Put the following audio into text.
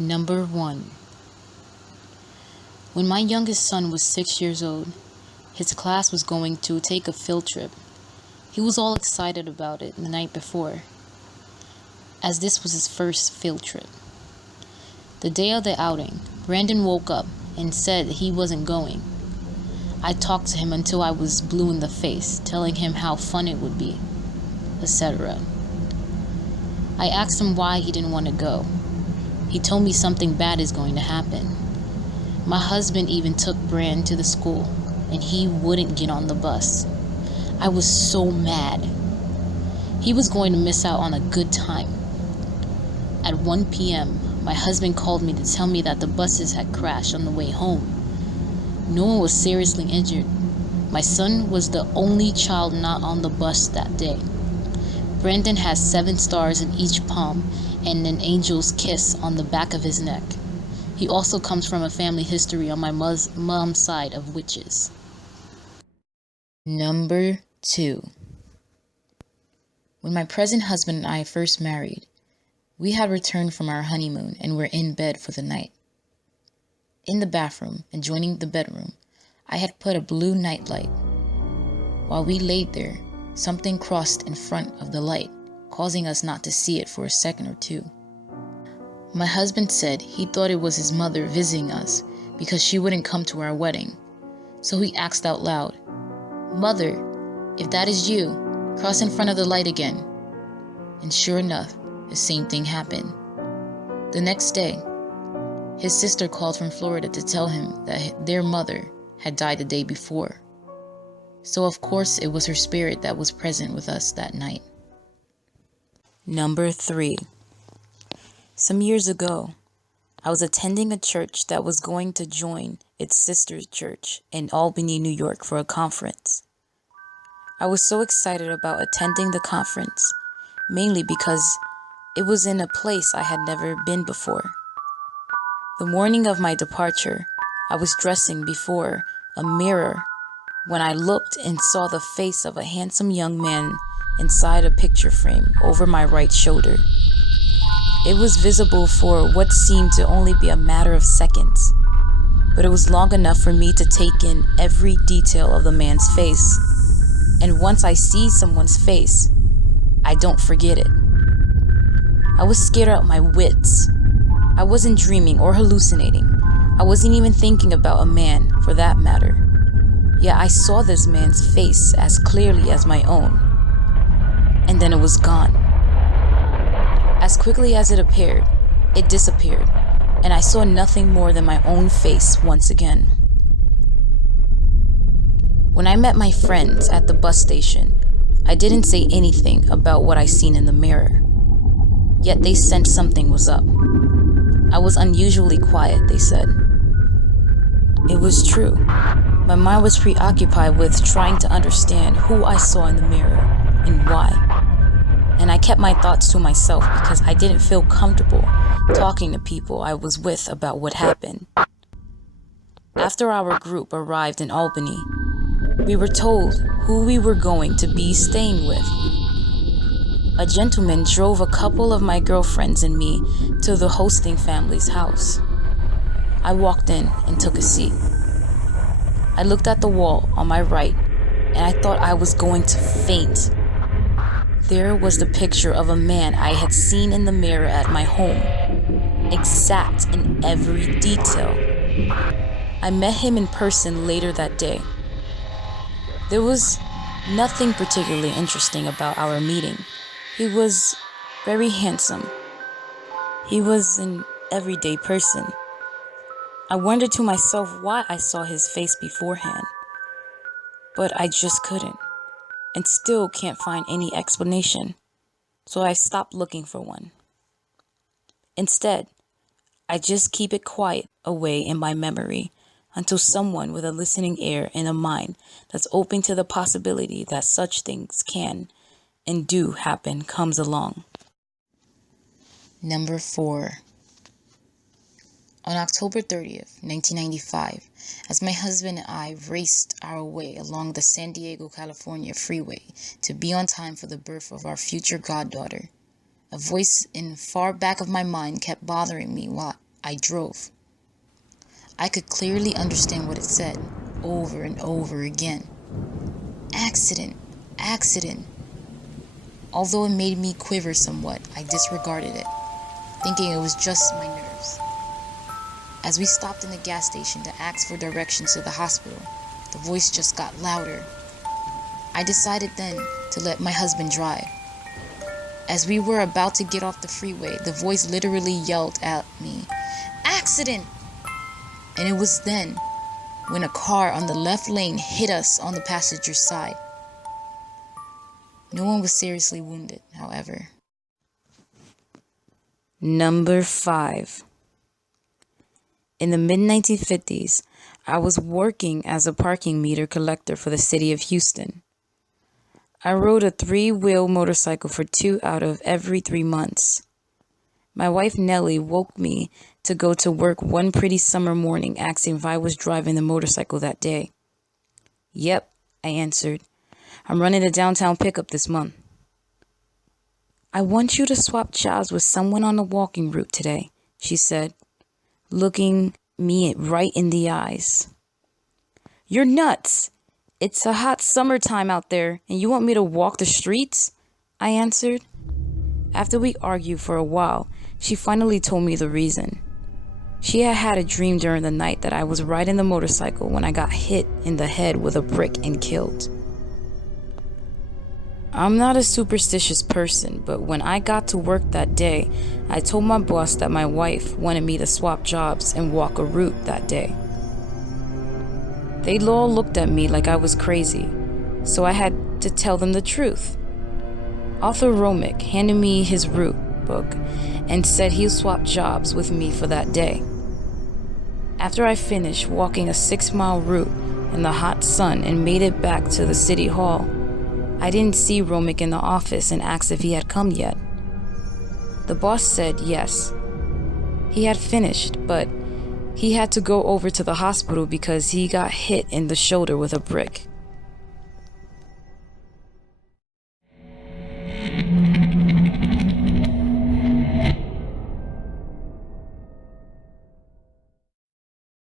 Number 1. When my youngest son was 6 years old, his class was going to take a field trip. He was all excited about it the night before, as this was his first field trip. The day of the outing, Brandon woke up and said he wasn't going. I talked to him until I was blue in the face, telling him how fun it would be, etc. I asked him why he didn't want to go. He told me something bad is going to happen. My husband even took Brand to the school, and he wouldn't get on the bus. I was so mad. He was going to miss out on a good time. At 1 p.m., my husband called me to tell me that the buses had crashed on the way home. No one was seriously injured. My son was the only child not on the bus that day. Brandon has 7 stars in each palm and an angel's kiss on the back of his neck. He also comes from a family history on my mom's side of witches. Number 2. When my present husband and I first married, we had returned from our honeymoon and were in bed for the night. In the bathroom, adjoining the bedroom, I had put a blue nightlight. While we laid there, something crossed in front of the light, causing us not to see it for a second or two. My husband said he thought it was his mother visiting us because she wouldn't come to our wedding. So he asked out loud, "Mother, if that is you, cross in front of the light again." And sure enough, the same thing happened. The next day, his sister called from Florida to tell him that their mother had died the day before. So of course it was her spirit that was present with us that night. Number 3. Some years ago, I was attending a church that was going to join its sister church in Albany, New York for a conference. I was so excited about attending the conference, mainly because it was in a place I had never been before. The morning of my departure, I was dressing before a mirror when I looked and saw the face of a handsome young man inside a picture frame over my right shoulder. It was visible for what seemed to only be a matter of seconds, but it was long enough for me to take in every detail of the man's face. And once I see someone's face, I don't forget it. I was scared out of my wits. I wasn't dreaming or hallucinating. I wasn't even thinking about a man, for that matter. Yet I saw this man's face as clearly as my own. And then it was gone. As quickly as it appeared, it disappeared, and I saw nothing more than my own face once again. When I met my friends at the bus station, I didn't say anything about what I seen in the mirror. Yet they sensed something was up. I was unusually quiet, they said. It was true. My mind was preoccupied with trying to understand who I saw in the mirror and why. And I kept my thoughts to myself because I didn't feel comfortable talking to people I was with about what happened. After our group arrived in Albany, we were told who we were going to be staying with. A gentleman drove a couple of my girlfriends and me to the hosting family's house. I walked in and took a seat. I looked at the wall on my right and I thought I was going to faint. There was the picture of a man I had seen in the mirror at my home, exact in every detail. I met him in person later that day. There was nothing particularly interesting about our meeting. He was very handsome. He was an everyday person. I wondered to myself why I saw his face beforehand, but I just couldn't. And still can't find any explanation, so I stopped looking for one. Instead, I just keep it quiet away in my memory until someone with a listening ear and a mind that's open to the possibility that such things can and do happen comes along. Number 4. On October 30th, 1995, as my husband and I raced our way along the San Diego, California freeway to be on time for the birth of our future goddaughter, a voice in far back of my mind kept bothering me I drove. I could clearly understand what it said, over and over again. Accident, accident. Although it made me quiver somewhat, I disregarded it, thinking it was just my nerves. As we stopped in the gas station to ask for directions to the hospital, the voice just got louder. I decided then to let my husband drive. As we were about to get off the freeway, the voice literally yelled at me, "Accident!" And it was then when a car on the left lane hit us on the passenger side. No one was seriously wounded, however. Number 5. In the mid-1950s, I was working as a parking meter collector for the city of Houston. I rode a 3-wheel motorcycle for 2 out of every 3 months. My wife Nellie woke me to go to work one pretty summer morning, asking if I was driving the motorcycle that day. "Yep," I answered. "I'm running a downtown pickup this month." "I want you to swap jobs with someone on the walking route today," she said, looking me right in the eyes. "You're nuts! It's a hot summertime out there, and you want me to walk the streets?" I answered. After we argued for a while, she finally told me the reason. She had had a dream during the night that I was riding the motorcycle when I got hit in the head with a brick and killed. I'm not a superstitious person, but when I got to work that day, I told my boss that my wife wanted me to swap jobs and walk a route that day. They all looked at me like I was crazy, so I had to tell them the truth. Author Romick handed me his route book and said he'll swap jobs with me for that day. After I finished walking a 6-mile route in the hot sun and made it back to the city hall, I didn't see Romick in the office and asked if he had come yet. The boss said yes. He had finished, but he had to go over to the hospital because he got hit in the shoulder with a brick.